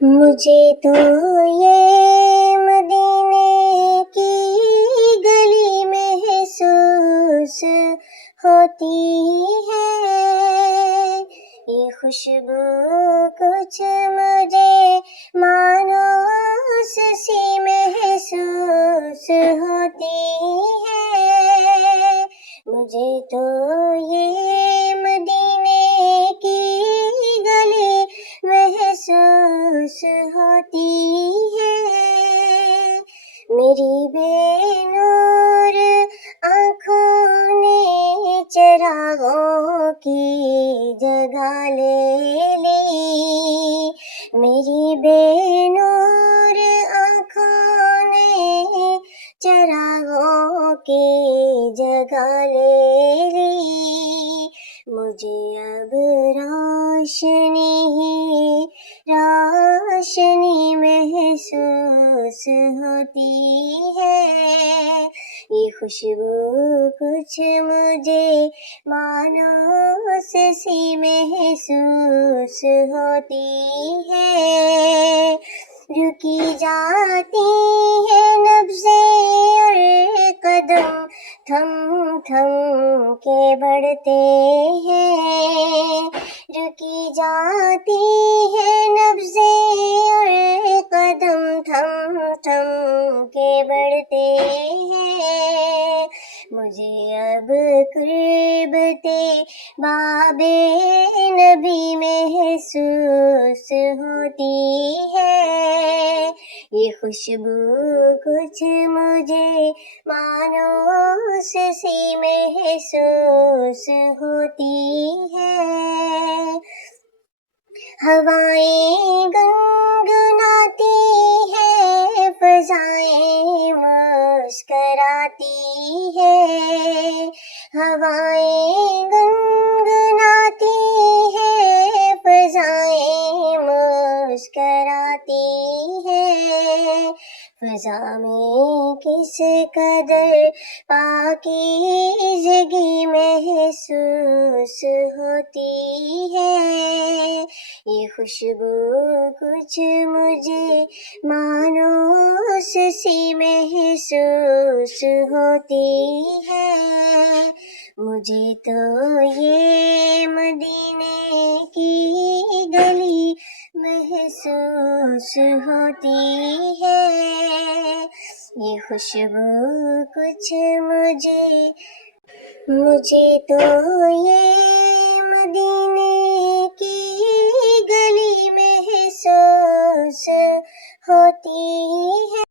मुझे तो ये मदीने की गली महसूस होती है। ये खुशबू कुछ मुझे मानो सी महसूस होती है। मुझे तो ये मदीने की गली महसूस होती है। मेरी बेनूर आँखों ने चिरागों की जगह ले ली। मेरी बेनूर आँखों ने चिरागों की जगह ले ली। मुझे अब रोशनी महसूस होती है। ये खुशबू कुछ मुझे मानो सी महसूस होती है। रुकी जाती है नब्ज़े और कदम थम थम के बढ़ते हैं। रुकी जाती है नब्ज़े और कदम थम थम के बढ़ते हैं। मुझे अब कुर्बते बाबे नबी महसूस होती है। ये खुशबू कुछ मुझे मानो सी महसूस होती है। हवाएं गुनगुनाती हैं, फ़ज़ाएं मुस्कुराती हैं। हवाएं गुनगुनाती हैं, फ़ज़ाएं मुस्कुराती हैं। फ़ज़ा में किस कदर पाकीज़गी महसूस होती है। ये खुशबू कुछ मुझे मानो सी महसूस होती है। मुझे तो ये मदीने की गली महसूस होती है। ये खुशबू कुछ मुझे तो ये मदीने की गली महसूस होती है।